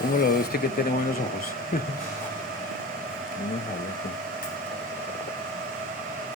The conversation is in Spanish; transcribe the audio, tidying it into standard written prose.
¿Cómo lo ve usted que tiene buenos ojos? Vamos a ver.